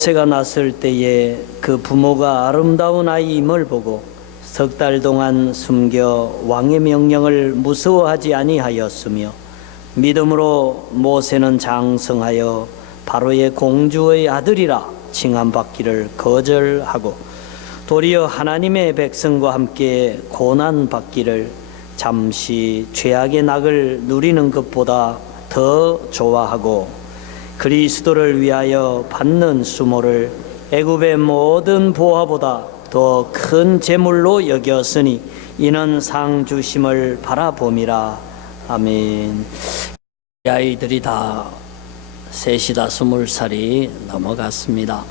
모세가 났을 때에 그 부모가 아름다운 아이임을 보고 석 달 동안 숨겨 왕의 명령을 무서워하지 아니하였으며 믿음으로 모세는 장성하여 바로의 공주의 아들이라 칭함받기를 거절하고 도리어 하나님의 백성과 함께 고난받기를 잠시 죄악의 낙을 누리는 것보다 더 좋아하고 그리스도를 위하여 받는 수모를 애굽의 모든 보화보다 더 큰 재물로 여겼으니 이는 상 주심을 바라봄이라. 아멘. 이 아이들이 다 셋이 다 20살이 넘어갔습니다.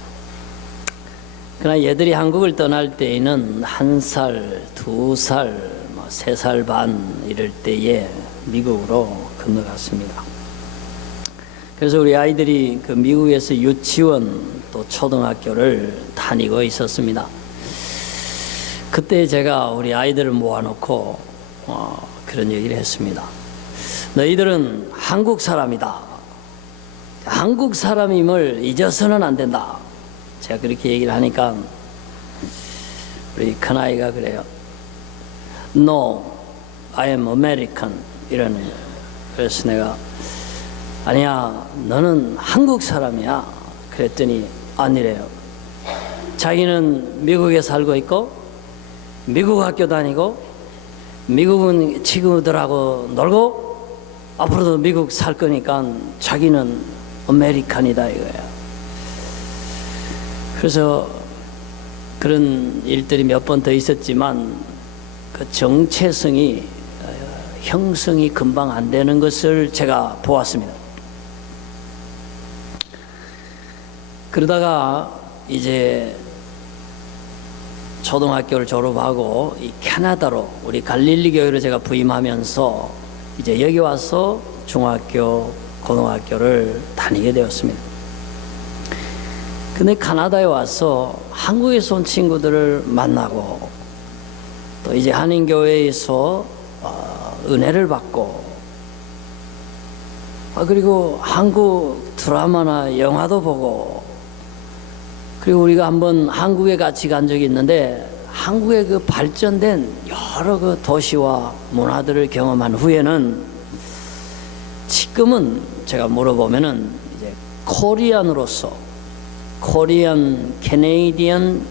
그러나 얘들이 한국을 떠날 때에는 1살, 2살, 3살 반 이럴 때에 미국으로 건너갔습니다. 그래서 우리 아이들이 그 미국에서 유치원 또 초등학교를 다니고 있었습니다. 그때 제가 우리 아이들을 모아놓고 그런 얘기를 했습니다. 너희들은 한국 사람이다. 한국 사람임을 잊어서는 안 된다. 제가 그렇게 얘기를 하니까 우리 큰아이가 그래요. No, I am American 이러는 거예요. 그래서 내가 아니야, 너는 한국 사람이야. 그랬더니 아니래요. 자기는 미국에 살고 있고 미국 학교 다니고 미국은 친구들하고 놀고 앞으로도 미국 살 거니까 자기는 아메리칸이다 이거야. 그래서 그런 일들이 몇 번 더 있었지만 그 정체성이 형성이 금방 안 되는 것을 제가 보았습니다. 그러다가 이제 초등학교를 졸업하고 이 캐나다로 우리 갈릴리 교회로 제가 부임하면서 이제 여기 와서 중학교, 고등학교를 다니게 되었습니다. 근데 캐나다에 와서 한국에서 온 친구들을 만나고 또 이제 한인교회에서 은혜를 받고 그리고 한국 드라마나 영화도 보고 그리고 우리가 한번 한국에 같이 간 적이 있는데 한국의 그 발전된 여러 그 도시와 문화들을 경험한 후에는 지금은 제가 물어보면은 이제 코리안으로서 코리안 캐네디언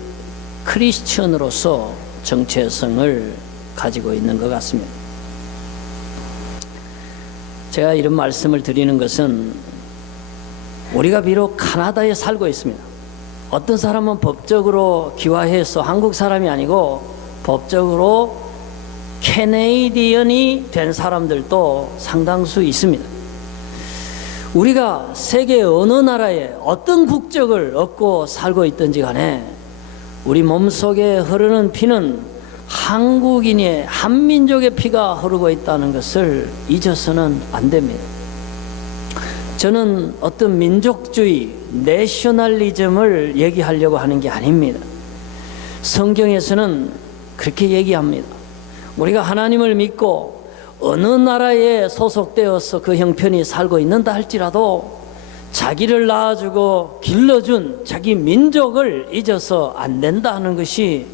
크리스천으로서 정체성을 가지고 있는 것 같습니다. 제가 이런 말씀을 드리는 것은 우리가 비록 캐나다에 살고 있습니다. 어떤 사람은 법적으로 귀화해서 한국 사람이 아니고 법적으로 캐네디언이 된 사람들도 상당수 있습니다. 우리가 세계 어느 나라에 어떤 국적을 얻고 살고 있든지 간에 우리 몸속에 흐르는 피는 한국인의 한민족의 피가 흐르고 있다는 것을 잊어서는 안 됩니다. 저는 어떤 민족주의, 내셔널리즘을 얘기하려고 하는 게 아닙니다. 성경에서는 그렇게 얘기합니다. 우리가 하나님을 믿고 어느 나라에 소속되어서 그 형편이 살고 있는다 할지라도 자기를 낳아주고 길러준 자기 민족을 잊어서 안 된다는 것이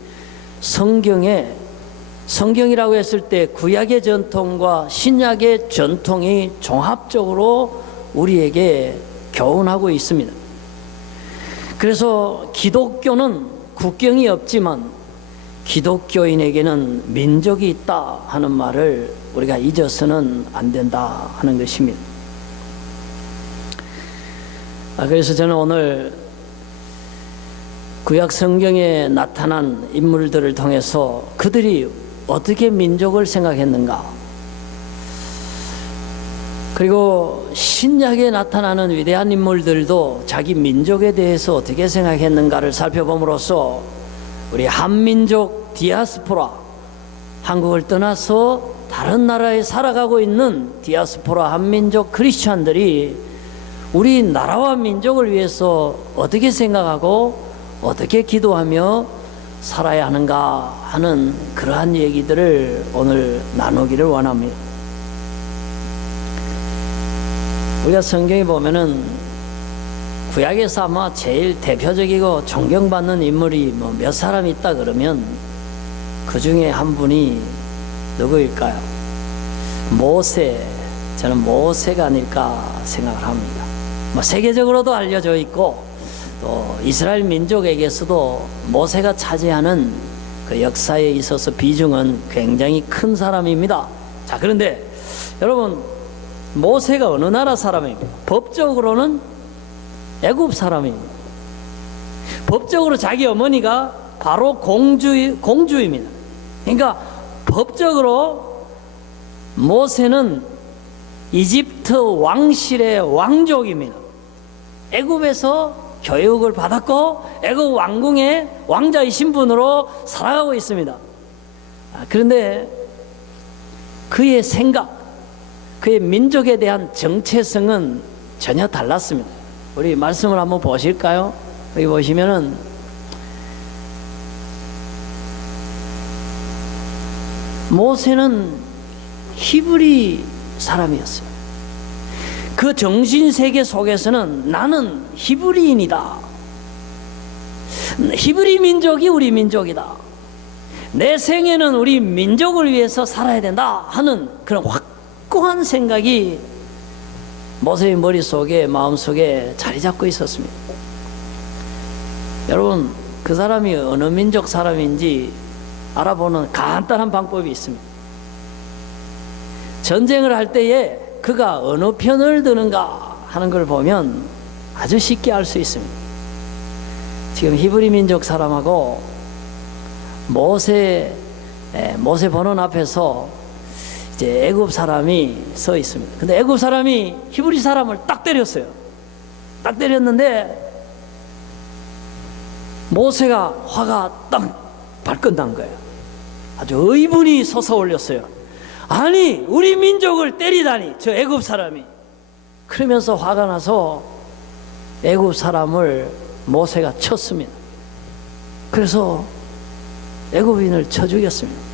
성경이라고 했을 때 구약의 전통과 신약의 전통이 종합적으로 우리에게 교훈하고 있습니다. 그래서 기독교는 국경이 없지만 기독교인에게는 민족이 있다 하는 말을 우리가 잊어서는 안 된다 하는 것입니다. 그래서 저는 오늘 구약 성경에 나타난 인물들을 통해서 그들이 어떻게 민족을 생각했는가, 그리고 신약에 나타나는 위대한 인물들도 자기 민족에 대해서 어떻게 생각했는가를 살펴봄으로써 우리 한민족 디아스포라, 한국을 떠나서 다른 나라에 살아가고 있는 디아스포라 한민족 크리스찬들이 우리 나라와 민족을 위해서 어떻게 생각하고 어떻게 기도하며 살아야 하는가 하는 그러한 얘기들을 오늘 나누기를 원합니다. 우리가 성경에 보면은 구약에서 아마 제일 대표적이고 존경받는 인물이 뭐 몇 사람 있다 그러면 그 중에 한 분이 누구일까요? 모세. 저는 모세가 아닐까 생각을 합니다. 뭐 세계적으로도 알려져 있고 또 이스라엘 민족에게서도 모세가 차지하는 그 역사에 있어서 비중은 굉장히 큰 사람입니다. 자, 그런데 여러분, 모세가 어느 나라 사람입니까? 법적으로는 애굽 사람입니다. 법적으로 자기 어머니가 바로 공주입니다. 그러니까 법적으로 모세는 이집트 왕실의 왕족입니다. 애굽에서 교육을 받았고 애굽 왕궁의 왕자의 신분으로 살아가고 있습니다. 그런데 그의 생각, 그의 민족에 대한 정체성은 전혀 달랐습니다. 우리 말씀을 한번 보실까요? 여기 보시면은 모세는 히브리 사람이었어요. 그 정신세계 속에서는 나는 히브리인이다. 히브리 민족이 우리 민족이다. 내 생애는 우리 민족을 위해서 살아야 된다 하는 그런 확고한 생각이 모세의 머릿속에, 마음속에 자리 잡고 있었습니다. 여러분, 그 사람이 어느 민족 사람인지 알아보는 간단한 방법이 있습니다. 전쟁을 할 때에 그가 어느 편을 드는가 하는 걸 보면 아주 쉽게 알 수 있습니다. 지금 히브리 민족 사람하고 모세 보는 앞에서 이제 애굽 사람이 서 있습니다. 근데 애굽 사람이 히브리 사람을 딱 때렸어요. 딱 때렸는데 모세가 화가 딱 발끈 난 거예요. 아주 의분이 솟아올렸어요. 아니, 우리 민족을 때리다니, 저 애굽 사람이. 그러면서 화가 나서 애굽 사람을 모세가 쳤습니다. 그래서 애굽인을 쳐 죽였습니다.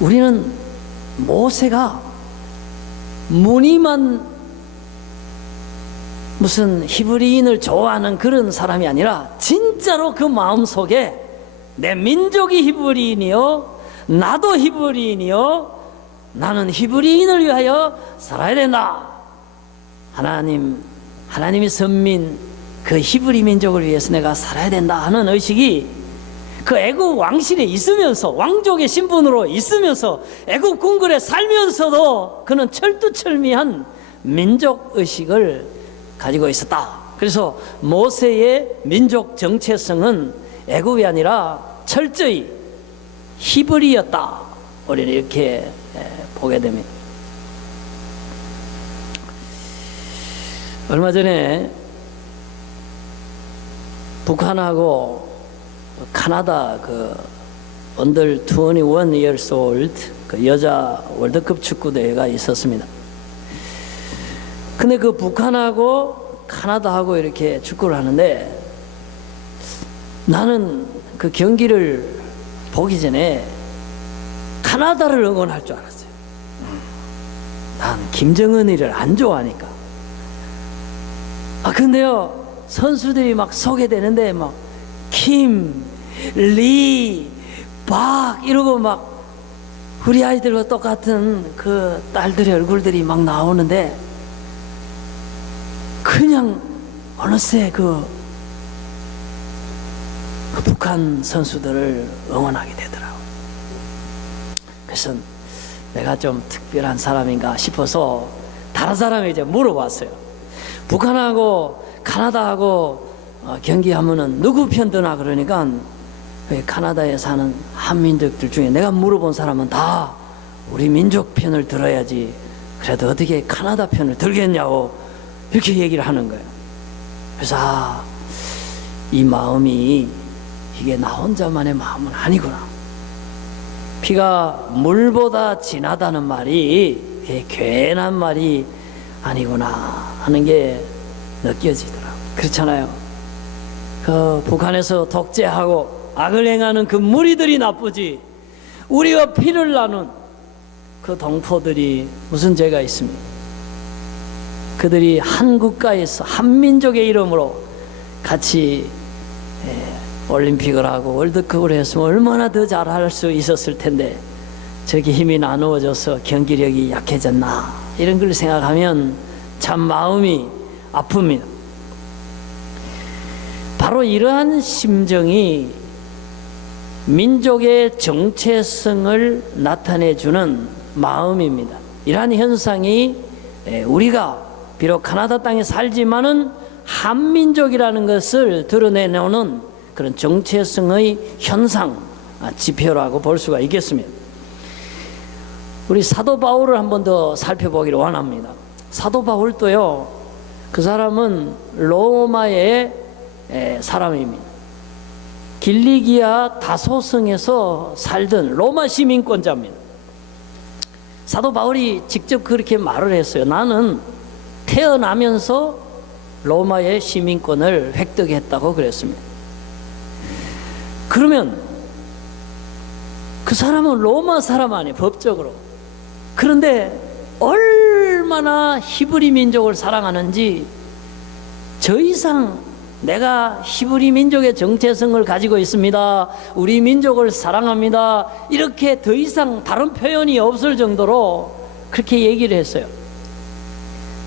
우리는 모세가 무늬만 무슨 히브리인을 좋아하는 그런 사람이 아니라 진짜로 그 마음속에 내 민족이 히브리인이요, 나도 히브리인이요, 나는 히브리인을 위하여 살아야 된다. 하나님이 선민 그 히브리 민족을 위해서 내가 살아야 된다 하는 의식이 그 애굽 왕실에 있으면서, 왕족의 신분으로 있으면서, 애굽 궁궐에 살면서도 그는 철두철미한 민족 의식을 가지고 있었다. 그래서 모세의 민족 정체성은 애굽이 아니라 철저히 히브리였다. 우리는 이렇게 보게 됩니다. 얼마 전에 북한하고 카나다 그 언더 21 years old 그 여자 월드컵 축구 대회가 있었습니다. 근데 그 북한하고 카나다하고 이렇게 축구를 하는데 나는 그 경기를 보기 전에 카나다를 응원할 줄 알았어요. 난 김정은이를 안 좋아하니까. 근데요, 선수들이 막 소개되는데 막 킴, 리, 박 이러고 막 우리 아이들과 똑같은 그 딸들의 얼굴들이 막 나오는데 그냥 어느새 그 북한 선수들을 응원하게 되더라고요. 그래서 내가 좀 특별한 사람인가 싶어서 다른 사람에게 물어봤어요. 북한하고 카나다하고 경기하면은 누구 편 드나 그러니까 카나다에 사는 한민족들 중에 내가 물어본 사람은 다 우리 민족 편을 들어야지 그래도 어떻게 카나다 편을 들겠냐고 이렇게 얘기를 하는 거예요. 그래서 이 마음이 이게 나 혼자만의 마음은 아니구나. 피가 물보다 진하다는 말이 괜한 말이 아니구나 하는 게 느껴지더라고요. 그렇잖아요. 그 북한에서 독재하고 악을 행하는 그 무리들이 나쁘지 우리가 피를 나눈 그 동포들이 무슨 죄가 있습니까? 그들이 한 국가에서 한 민족의 이름으로 같이 올림픽을 하고 월드컵을 했으면 얼마나 더 잘할 수 있었을 텐데 저기 힘이 나누어져서 경기력이 약해졌나, 이런 걸 생각하면 참 마음이 아픕니다. 바로 이러한 심정이 민족의 정체성을 나타내주는 마음입니다. 이러한 현상이 우리가 비록 카나다 땅에 살지만은 한민족이라는 것을 드러내놓는 그런 정체성의 현상, 지표라고 볼 수가 있겠습니다. 우리 사도 바울을 한 번 더 살펴보기를 원합니다. 사도 바울도요, 그 사람은 로마의 사람입니다. 길리기아 다소성에서 살던 로마 시민권자입니다. 사도 바울이 직접 그렇게 말을 했어요. 나는 태어나면서 로마의 시민권을 획득했다고 그랬습니다. 그러면 그 사람은 로마 사람 아니에요, 법적으로. 그런데 얼마나 히브리 민족을 사랑하는지, 저 이상 내가 히브리 민족의 정체성을 가지고 있습니다, 우리 민족을 사랑합니다, 이렇게 더 이상 다른 표현이 없을 정도로 그렇게 얘기를 했어요.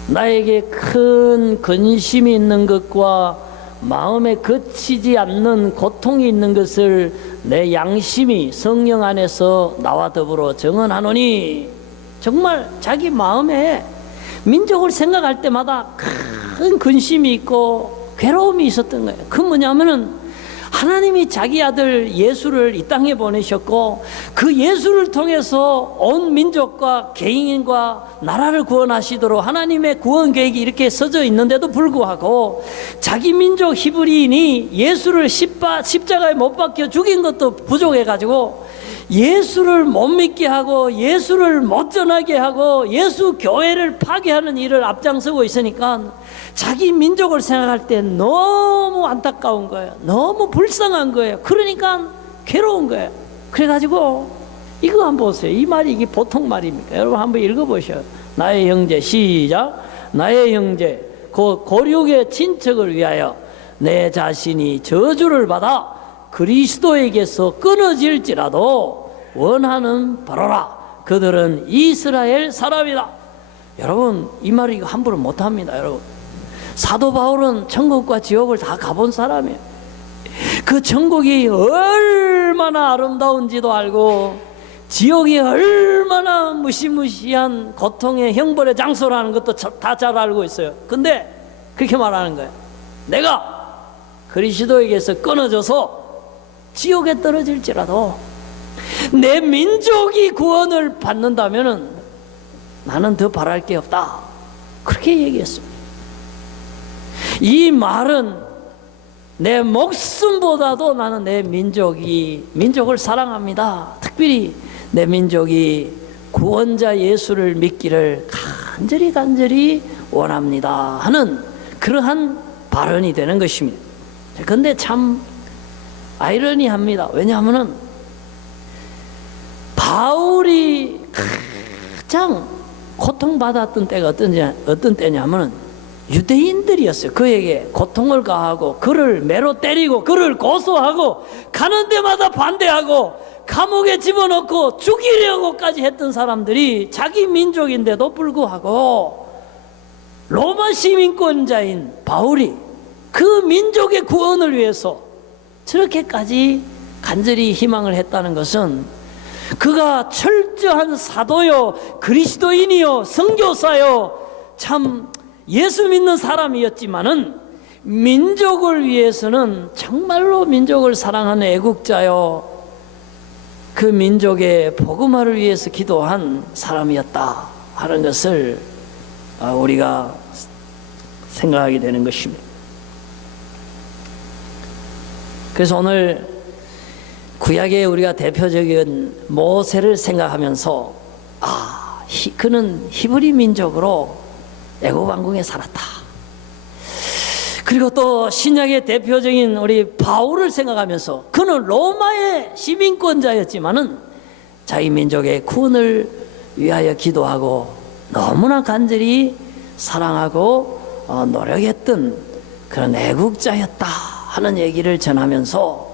나에게 큰 근심이 있는 것과 마음에 거치지 않는 고통이 있는 것을 내 양심이 성령 안에서 나와 더불어 정언하노니, 정말 자기 마음에 민족을 생각할 때마다 큰 근심이 있고 괴로움이 있었던 거예요. 그 뭐냐면은 하나님이 자기 아들 예수를 이 땅에 보내셨고 그 예수를 통해서 온 민족과 개인과 나라를 구원하시도록 하나님의 구원 계획이 이렇게 써져 있는데도 불구하고 자기 민족 히브리인이 예수를 십자가에 못 박혀 죽인 것도 부족해가지고 예수를 못 믿게 하고 예수를 못 전하게 하고 예수 교회를 파괴하는 일을 앞장서고 있으니까 자기 민족을 생각할 때 너무 안타까운 거예요. 너무 불쌍한 거예요. 그러니까 괴로운 거예요. 그래가지고 이거 한번 보세요. 이 말이 이게 보통 말입니까? 여러분 한번 읽어보셔요. 나의 형제, 시작. 나의 형제, 고륙의 친척을 위하여 내 자신이 저주를 받아 그리스도에게서 끊어질지라도 원하는 바로라. 그들은 이스라엘 사람이다. 여러분 이 말을 이거 함부로 못합니다. 여러분 사도 바울은 천국과 지옥을 다 가본 사람이에요. 그 천국이 얼마나 아름다운지도 알고 지옥이 얼마나 무시무시한 고통의 형벌의 장소라는 것도 다 잘 알고 있어요. 근데 그렇게 말하는 거예요. 내가 그리스도에게서 끊어져서 지옥에 떨어질지라도 내 민족이 구원을 받는다면은 나는 더 바랄 게 없다. 그렇게 얘기했습니다. 이 말은 내 목숨보다도 나는 내 민족을 사랑합니다. 특별히 내 민족이 구원자 예수를 믿기를 간절히 원합니다 하는 그러한 발언이 되는 것입니다. 그런데 참 아이러니합니다. 왜냐하면 바울이 가장 고통받았던 때가 어떤 때냐면 유대인들이었어요. 그에게 고통을 가하고 그를 매로 때리고 그를 고소하고 가는 데마다 반대하고 감옥에 집어넣고 죽이려고까지 했던 사람들이 자기 민족인데도 불구하고 로마 시민권자인 바울이 그 민족의 구원을 위해서 저렇게까지 간절히 희망을 했다는 것은 그가 철저한 사도요 그리스도인이요 선교사요 참 예수 믿는 사람이었지만은 민족을 위해서는 정말로 민족을 사랑하는 애국자요 그 민족의 복음화를 위해서 기도한 사람이었다 하는 것을 우리가 생각하게 되는 것입니다. 그래서 오늘 구약의 우리가 대표적인 모세를 생각하면서 그는 히브리 민족으로 애굽 왕궁에 살았다. 그리고 또 신약의 대표적인 우리 바울을 생각하면서 그는 로마의 시민권자였지만은 자기 민족의 구원을 위하여 기도하고 너무나 간절히 사랑하고 노력했던 그런 애국자였다 하는 얘기를 전하면서,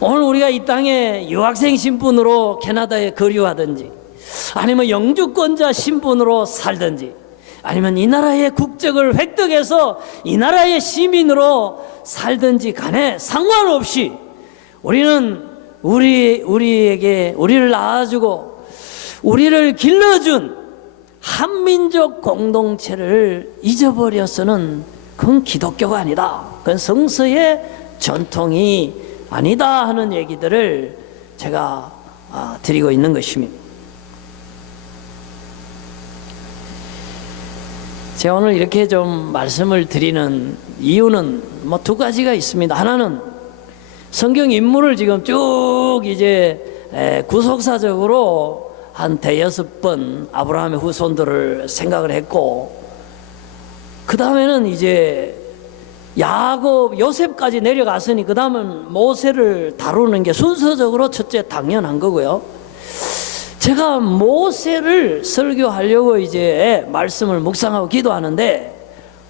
오늘 우리가 이 땅에 유학생 신분으로 캐나다에 거류하든지, 아니면 영주권자 신분으로 살든지, 아니면 이 나라의 국적을 획득해서 이 나라의 시민으로 살든지 간에 상관없이 우리는 우리를 낳아주고 우리를 길러준 한민족 공동체를 잊어버려서는 그건 기독교가 아니다, 그건 성서의 전통이 아니다 하는 얘기들을 제가 드리고 있는 것입니다. 제가 오늘 이렇게 좀 말씀을 드리는 이유는 두 가지가 있습니다. 하나는 성경 인물을 지금 쭉 이제 구속사적으로 한 대여섯 번 아브라함의 후손들을 생각을 했고, 그 다음에는 이제 야곱, 요셉까지 내려갔으니 그 다음은 모세를 다루는 게 순서적으로 첫째 당연한 거고요. 제가 모세를 설교하려고 이제 말씀을 묵상하고 기도하는데,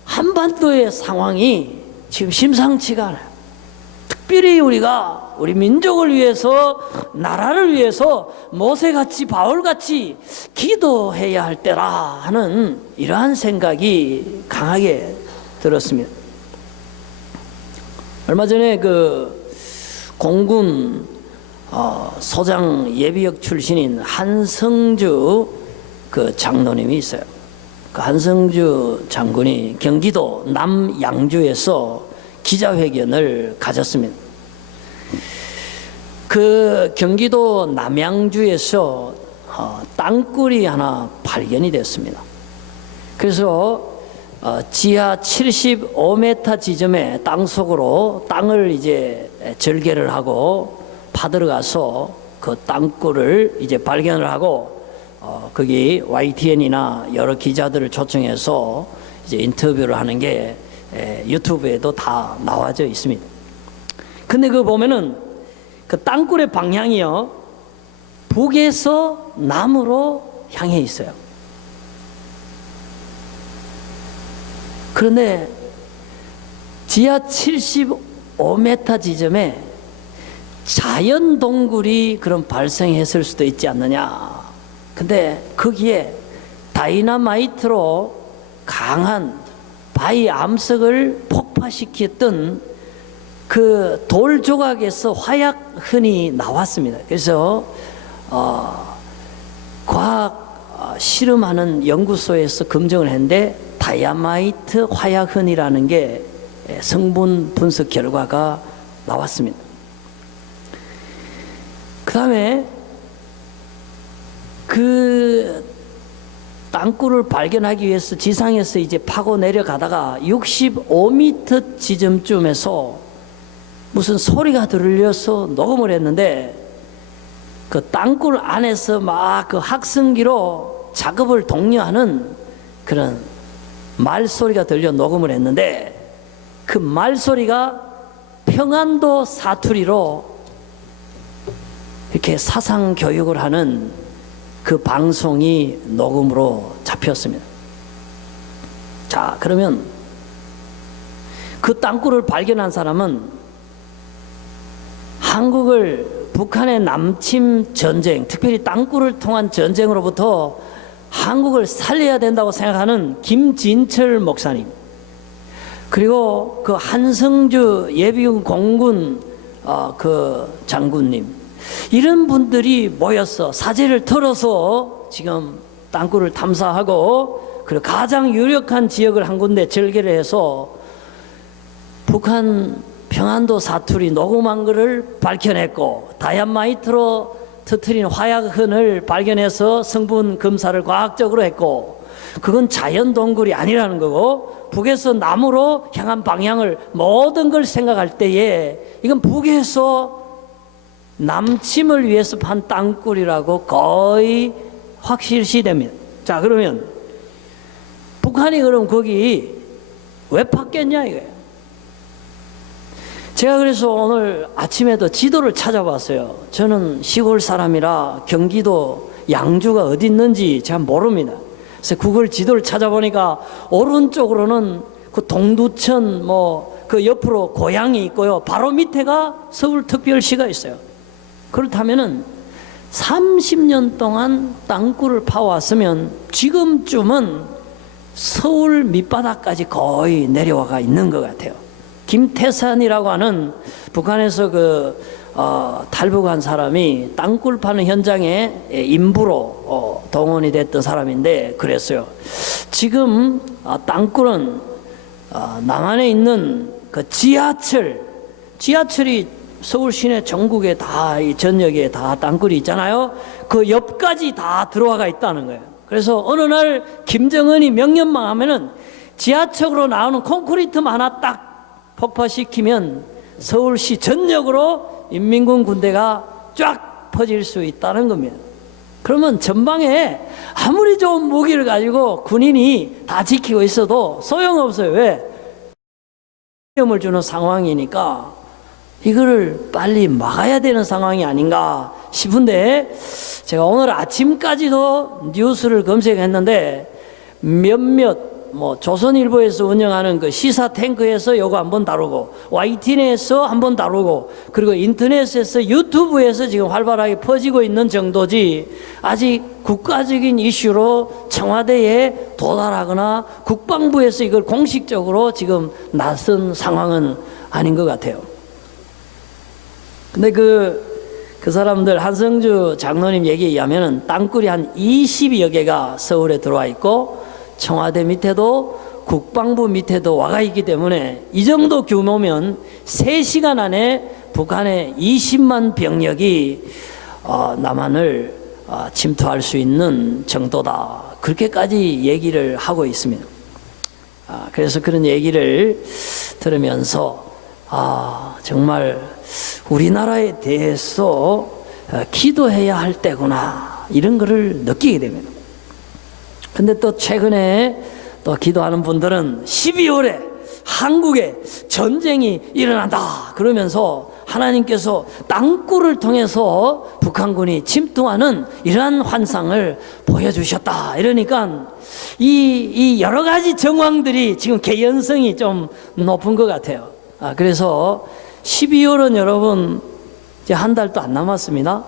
한반도의 상황이 지금 심상치가 않아요. 특별히 우리가 우리 민족을 위해서, 나라를 위해서 모세같이 바울같이 기도해야 할 때라 하는 이러한 생각이 강하게 들었습니다. 얼마 전에 그 공군 소장 예비역 출신인 한성주 그 장로님이 있어요. 그 한성주 장군이 경기도 남양주에서 기자회견을 가졌습니다. 그 경기도 남양주에서 땅굴이 하나 발견이 됐습니다. 그래서 지하 75m 지점의 땅속으로 땅을 이제 절개를 하고 파들어가서 그 땅굴을 이제 발견을 하고, 거기 YTN이나 여러 기자들을 초청해서 이제 인터뷰를 하는 게 유튜브에도 다 나와져 있습니다. 근데 그거 보면은 그 땅굴의 방향이요, 북에서 남으로 향해 있어요. 그런데 지하 75m 지점에 자연 동굴이 그런 발생했을 수도 있지 않느냐. 근데 거기에 다이너마이트로 강한 바위 암석을 폭파시켰던 그 돌 조각에서 화약흔이 나왔습니다. 그래서 과학 실험하는 연구소에서 검증을 했는데 다이너마이트 화약흔이라는 게 성분 분석 결과가 나왔습니다. 그 다음에 그 땅굴을 발견하기 위해서 지상에서 이제 파고 내려가다가 65m 지점쯤에서 무슨 소리가 들려서 녹음을 했는데, 그 땅굴 안에서 막 그 학성기로 작업을 독려하는 그런 말소리가 들려 녹음을 했는데, 그 말소리가 평안도 사투리로 이렇게 사상 교육을 하는 그 방송이 녹음으로 잡혔습니다. 자, 그러면 그 땅굴을 발견한 사람은 한국을 북한의 남침 전쟁, 특별히 땅굴을 통한 전쟁으로부터 한국을 살려야 된다고 생각하는 김진철 목사님, 그리고 그 한성주 예비군 공군 그 장군님, 이런 분들이 모여서 사제를 털어서 지금 땅굴을 탐사하고, 그리고 가장 유력한 지역을 한 군데 절개를 해서 북한 평안도 사투리 녹음한 것을 밝혀냈고, 다이너마이트로 터트린 화약흔을 발견해서 성분 검사를 과학적으로 했고, 그건 자연 동굴이 아니라는 거고, 북에서 남으로 향한 방향을 모든 걸 생각할 때에 이건 북에서 남침을 위해서 판 땅굴이라고 거의 확실시됩니다. 자, 그러면 북한이 그럼 거기 왜 팠겠냐 이거예요. 제가 그래서 오늘 아침에도 지도를 찾아봤어요. 저는 시골 사람이라 경기도 양주가 어디 있는지 잘 모릅니다. 그래서 구글 지도를 찾아보니까 오른쪽으로는 그 동두천 그 옆으로 고향이 있고요. 바로 밑에가 서울특별시가 있어요. 그렇다면은 30년 동안 땅굴을 파왔으면 지금쯤은 서울 밑바닥까지 거의 내려와가 있는 것 같아요. 김태산이라고 하는 북한에서 탈북한 사람이 땅굴 파는 현장에 인부로 동원이 됐던 사람인데 그랬어요. 지금 땅굴은 남한에 있는 그 지하철이 서울 시내 전국에 다 이 전역에 다 땅굴이 있잖아요. 그 옆까지 다 들어와가 있다는 거예요. 그래서 어느 날 김정은이 명령망하면은 지하철로 나오는 콘크리트만 하나 딱 폭파시키면 서울시 전역으로 인민군 군대가 쫙 퍼질 수 있다는 겁니다. 그러면 전방에 아무리 좋은 무기를 가지고 군인이 다 지키고 있어도 소용없어요. 왜? 위험을 주는 상황이니까 이거를 빨리 막아야 되는 상황이 아닌가 싶은데, 제가 오늘 아침까지도 뉴스를 검색했는데 몇몇 조선일보에서 운영하는 그 시사 탱크에서 요거 한번 다루고, YTN에서 한번 다루고, 그리고 인터넷에서 유튜브에서 지금 활발하게 퍼지고 있는 정도지, 아직 국가적인 이슈로 청와대에 도달하거나 국방부에서 이걸 공식적으로 지금 나선 상황은 아닌 것 같아요. 근데 그 사람들, 한성주 장로님 얘기에 의하면은 땅굴이 한 20여 개가 서울에 들어와 있고, 청와대 밑에도 국방부 밑에도 와가 있기 때문에 이 정도 규모면 3시간 안에 북한의 20만 병력이 남한을 침투할 수 있는 정도다. 그렇게까지 얘기를 하고 있습니다. 그래서 그런 얘기를 들으면서 정말 우리나라에 대해서 기도해야 할 때구나, 이런 것을 느끼게 됩니다. 근데 또 최근에 또 기도하는 분들은 12월에 한국에 전쟁이 일어난다 그러면서 하나님께서 땅굴을 통해서 북한군이 침투하는 이러한 환상을 보여주셨다 이러니까 이 여러 가지 정황들이 지금 개연성이 좀 높은 것 같아요. 그래서 12월은 여러분 이제 한 달도 안 남았습니다.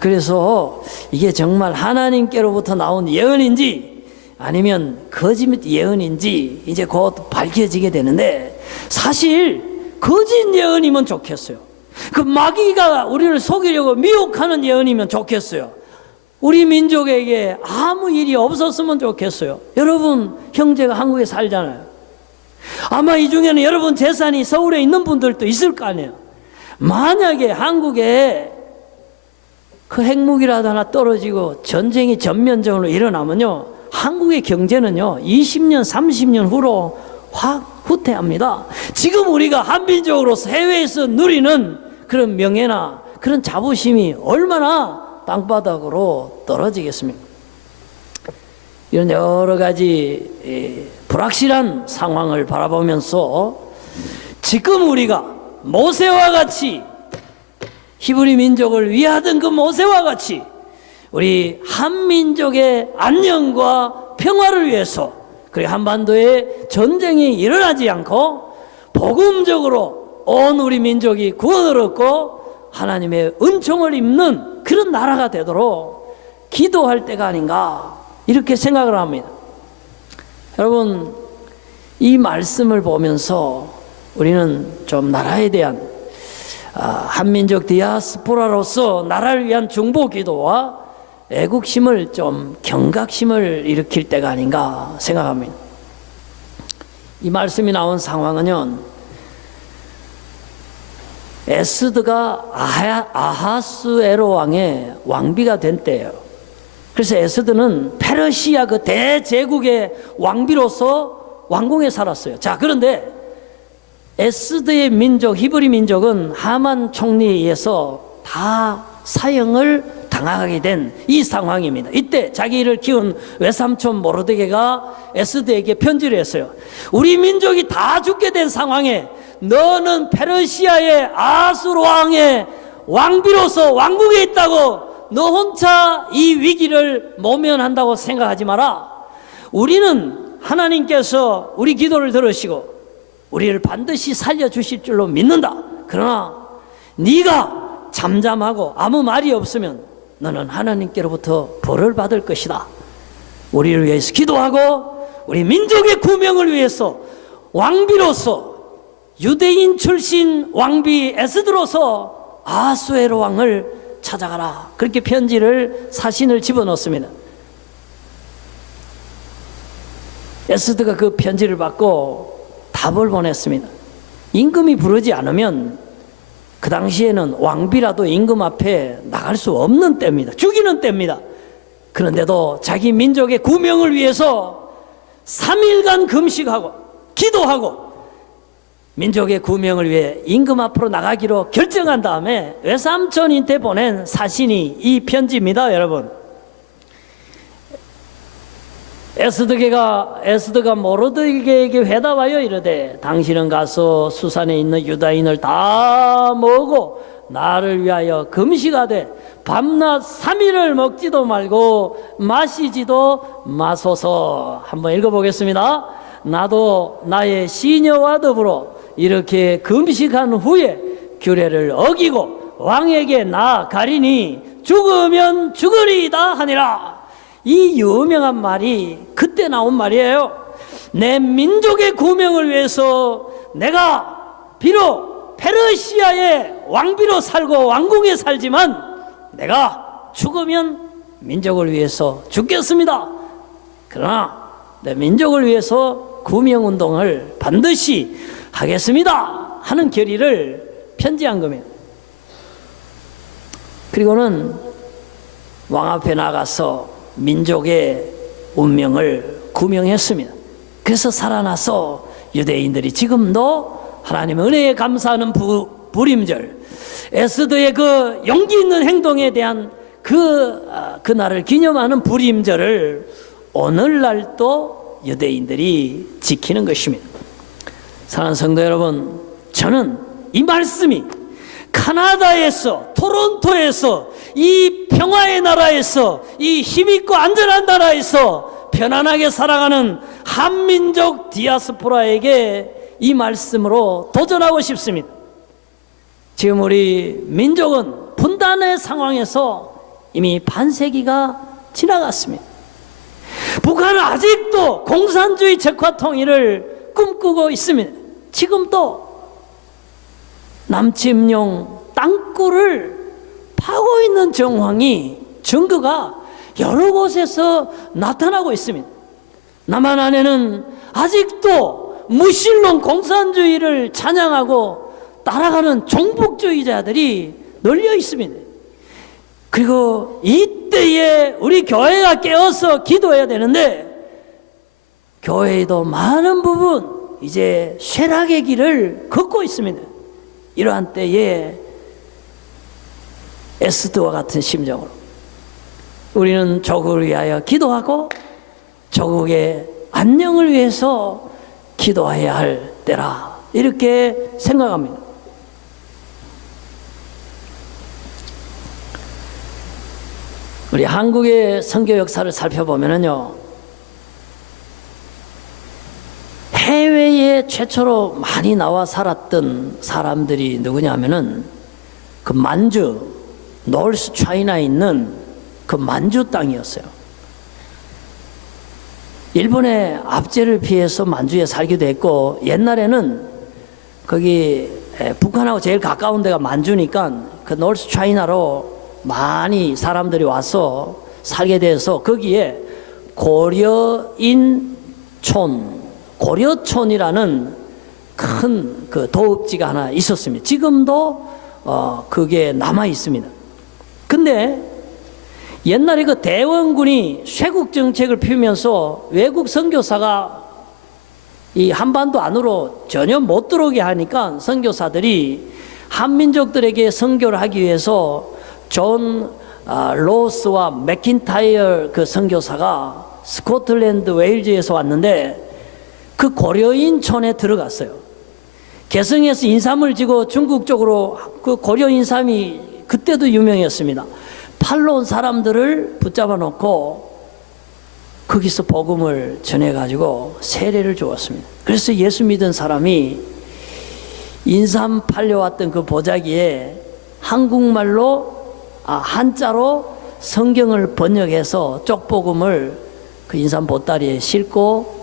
그래서 이게 정말 하나님께로부터 나온 예언인지 아니면 거짓 예언인지 이제 곧 밝혀지게 되는데, 사실 거짓 예언이면 좋겠어요. 그 마귀가 우리를 속이려고 미혹하는 예언이면 좋겠어요. 우리 민족에게 아무 일이 없었으면 좋겠어요. 여러분 형제가 한국에 살잖아요. 아마 이 중에는 여러분 재산이 서울에 있는 분들도 있을 거 아니에요. 만약에 한국에 그 핵무기라도 하나 떨어지고 전쟁이 전면전으로 일어나면요, 한국의 경제는요 20년 30년 후로 확 후퇴합니다. 지금 우리가 한민족으로서 해외에서 누리는 그런 명예나 그런 자부심이 얼마나 땅바닥으로 떨어지겠습니까? 이런 여러 가지 불확실한 상황을 바라보면서 지금 우리가 모세와 같이 히브리 민족을 위하던 그 모세와 같이 우리 한민족의 안녕과 평화를 위해서, 그리고 한반도에 전쟁이 일어나지 않고 복음적으로 온 우리 민족이 구원을 얻고 하나님의 은총을 입는 그런 나라가 되도록 기도할 때가 아닌가, 이렇게 생각을 합니다. 여러분, 이 말씀을 보면서 우리는 좀 나라에 대한 한민족 디아스포라로서 나라를 위한 중보 기도와 애국심을 좀 경각심을 일으킬 때가 아닌가 생각합니다. 이 말씀이 나온 상황은요, 에스드가 아하스에로 왕의 왕비가 된 때예요. 그래서 에스드는 페르시아 그 대제국의 왕비로서 왕궁에 살았어요. 자, 그런데 에스드의 민족, 히브리 민족은 하만 총리에 의해서 다 사형을 당하게 된 이 상황입니다. 이때 자기를 키운 외삼촌 모르드게가 에스드에게 편지를 했어요. 우리 민족이 다 죽게 된 상황에 너는 페르시아의 아수르 왕의 왕비로서 왕국에 있다고 너 혼자 이 위기를 모면한다고 생각하지 마라. 우리는 하나님께서 우리 기도를 들으시고 우리를 반드시 살려주실 줄로 믿는다. 그러나 네가 잠잠하고 아무 말이 없으면 너는 하나님께로부터 벌을 받을 것이다. 우리를 위해서 기도하고 우리 민족의 구명을 위해서 왕비로서 유대인 출신 왕비 에스드로서 아수에로 왕을 찾아가라. 그렇게 편지를 사신을 집어넣습니다. 에스드가 그 편지를 받고 답을 보냈습니다. 임금이 부르지 않으면 그 당시에는 왕비라도 임금 앞에 나갈 수 없는 때입니다. 죽이는 때입니다. 그런데도 자기 민족의 구명을 위해서 3일간 금식하고 기도하고 민족의 구명을 위해 임금 앞으로 나가기로 결정한 다음에 외삼촌한테 보낸 사신이 이 편지입니다. 여러분, 에스드가 모르드게에게 회답하여 이르되 당신은 가서 수산에 있는 유다인을 다 모으고 나를 위하여 금식하되 밤낮 3일을 먹지도 말고 마시지도 마소서. 한번 읽어보겠습니다. 나도 나의 시녀와 더불어 이렇게 금식한 후에 규례를 어기고 왕에게 나아가리니 죽으면 죽으리이다 하니라. 이 유명한 말이 그때 나온 말이에요. 내 민족의 구명을 위해서 내가 비록 페르시아의 왕비로 살고 왕궁에 살지만 내가 죽으면 민족을 위해서 죽겠습니다. 그러나 내 민족을 위해서 구명운동을 반드시 하겠습니다 하는 결의를 편지한 겁니다. 그리고는 왕 앞에 나가서 민족의 운명을 구명했습니다. 그래서 살아나서 유대인들이 지금도 하나님의 은혜에 감사하는 불임절, 에스더의 그 용기 있는 행동에 대한 그날을 기념하는 불임절을 오늘날도 유대인들이 지키는 것입니다. 사랑하는 성도 여러분, 저는 이 말씀이 카나다에서, 토론토에서, 이 평화의 나라에서, 이 힘있고 안전한 나라에서 편안하게 살아가는 한민족 디아스포라에게 이 말씀으로 도전하고 싶습니다. 지금 우리 민족은 분단의 상황에서 이미 반세기가 지나갔습니다. 북한은 아직도 공산주의 적화통일을 꿈꾸고 있습니다. 지금도 남침용 땅굴을 파고 있는 정황이, 증거가 여러 곳에서 나타나고 있습니다. 남한 안에는 아직도 무신론 공산주의를 찬양하고 따라가는 종북주의자들이 널려 있습니다. 그리고 이때에 우리 교회가 깨어서 기도해야 되는데, 교회도 많은 부분 이제 쇠락의 길을 걷고 있습니다. 이러한 때에 에스더와 같은 심정으로 우리는 조국을 위하여 기도하고 조국의 안녕을 위해서 기도해야 할 때라, 이렇게 생각합니다. 우리 한국의 선교 역사를 살펴보면요, 해외에 최초로 많이 나와 살았던 사람들이 누구냐면은 그 만주, 노스 차이나에 있는 그 만주 땅이었어요. 일본의 압제를 피해서 만주에 살기도 했고, 옛날에는 거기 북한하고 제일 가까운 데가 만주니까 그 노스 차이나로 많이 사람들이 와서 살게 돼서 거기에 고려촌이라는 큰 그 도읍지가 하나 있었습니다. 지금도 그게 남아 있습니다. 근데 옛날에 그 대원군이 쇄국 정책을 피우면서 외국 선교사가 이 한반도 안으로 전혀 못 들어오게 하니까 선교사들이 한민족들에게 선교를 하기 위해서 존 로스와 맥킨타이어 그 선교사가 스코틀랜드 웨일즈에서 왔는데 그 고려인촌에 들어갔어요. 개성에서 인삼을 지고 중국 쪽으로, 그 고려 인삼이 그때도 유명했습니다. 팔로 온 사람들을 붙잡아 놓고 거기서 복음을 전해가지고 세례를 주었습니다. 그래서 예수 믿은 사람이 인삼 팔려왔던 그 보자기에 한자로 성경을 번역해서 쪽복음을 그 인삼 보따리에 싣고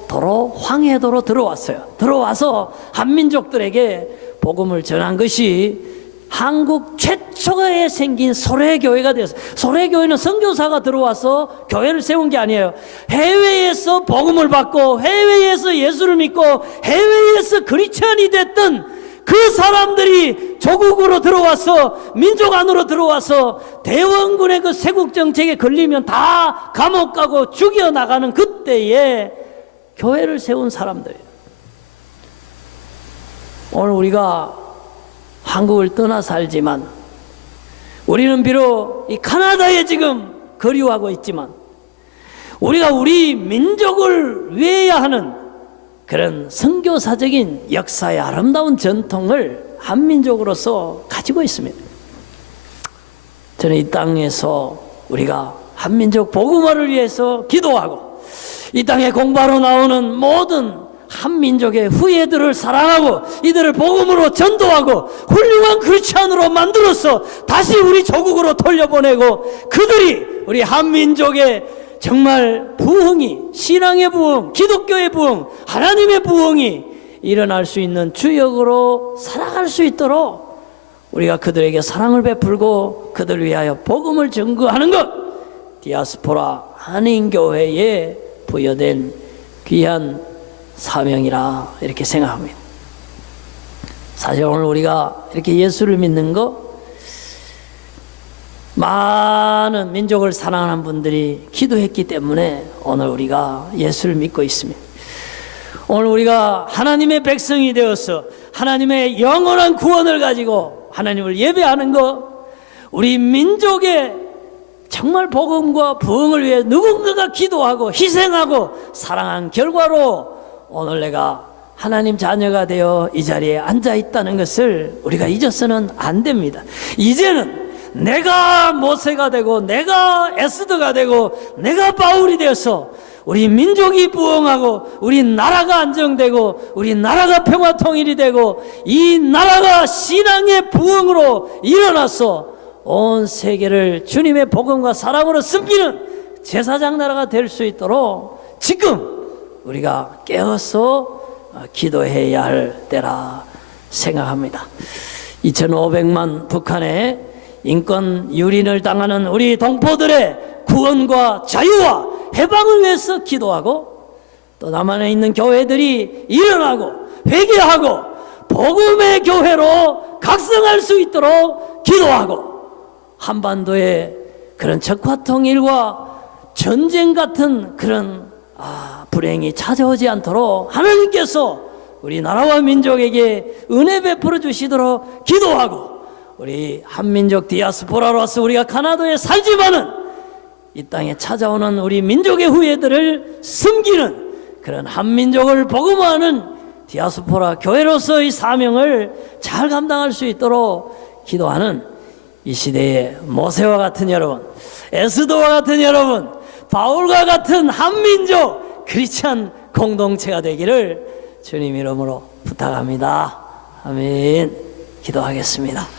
황해도로 들어왔어요. 들어와서 한민족들에게 복음을 전한 것이 한국 최초에 생긴 소래교회가 되었어요. 소래교회는 선교사가 들어와서 교회를 세운 게 아니에요. 해외에서 복음을 받고 해외에서 예수를 믿고 해외에서 크리스천이 됐던 그 사람들이 조국으로 들어와서 민족 안으로 들어와서 대원군의 그 세국 정책에 걸리면 다 감옥 가고 죽여나가는 그때에 교회를 세운 사람들이에요. 오늘 우리가 한국을 떠나 살지만 우리는 비록 이 카나다에 지금 거류하고 있지만 우리가 우리 민족을 위해야 하는 그런 선교사적인 역사의 아름다운 전통을 한민족으로서 가지고 있습니다. 저는 이 땅에서 우리가 한민족 복음화를 위해서 기도하고 이 땅에 공부하러 나오는 모든 한민족의 후예들을 사랑하고 이들을 복음으로 전도하고 훌륭한 크리스찬으로 만들어서 다시 우리 조국으로 돌려보내고 그들이 우리 한민족의 정말 부흥이, 신앙의 부흥, 기독교의 부흥, 하나님의 부흥이 일어날 수 있는 주역으로 살아갈 수 있도록 우리가 그들에게 사랑을 베풀고 그들을 위하여 복음을 전거하는 것, 디아스포라 한인교회에 부여된 귀한 사명이라 이렇게 생각합니다. 사실 오늘 우리가 이렇게 예수를 믿는 거 많은 민족을 사랑하는 분들이 기도했기 때문에 오늘 우리가 예수를 믿고 있습니다. 오늘 우리가 하나님의 백성이 되어서 하나님의 영원한 구원을 가지고 하나님을 예배하는 것, 우리 민족의 정말 복음과 부흥을 위해 누군가가 기도하고 희생하고 사랑한 결과로 오늘 내가 하나님 자녀가 되어 이 자리에 앉아 있다는 것을 우리가 잊어서는 안 됩니다. 이제는 내가 모세가 되고 내가 에스더가 되고 내가 바울이 되어서 우리 민족이 부흥하고 우리 나라가 안정되고 우리 나라가 평화 통일이 되고 이 나라가 신앙의 부흥으로 일어나서 온 세계를 주님의 복음과 사랑으로 섬기는 제사장 나라가 될 수 있도록 지금 우리가 깨어서 기도해야 할 때라 생각합니다. 2,500만 북한의 인권 유린을 당하는 우리 동포들의 구원과 자유와 해방을 위해서 기도하고 또 남한에 있는 교회들이 일어나고 회개하고 복음의 교회로 각성할 수 있도록 기도하고 한반도의 그런 적화통일과 전쟁 같은 그런 불행이 찾아오지 않도록 하나님께서 우리 나라와 민족에게 은혜 베풀어 주시도록 기도하고 우리 한민족 디아스포라로서 우리가 카나다에 살지만은 이 땅에 찾아오는 우리 민족의 후예들을 섬기는 그런 한민족을 복음화하는 디아스포라 교회로서의 사명을 잘 감당할 수 있도록 기도하는 이 시대의 모세와 같은 여러분, 에스더와 같은 여러분, 바울과 같은 한민족 크리스찬 공동체가 되기를 주님 이름으로 부탁합니다. 아멘. 기도하겠습니다.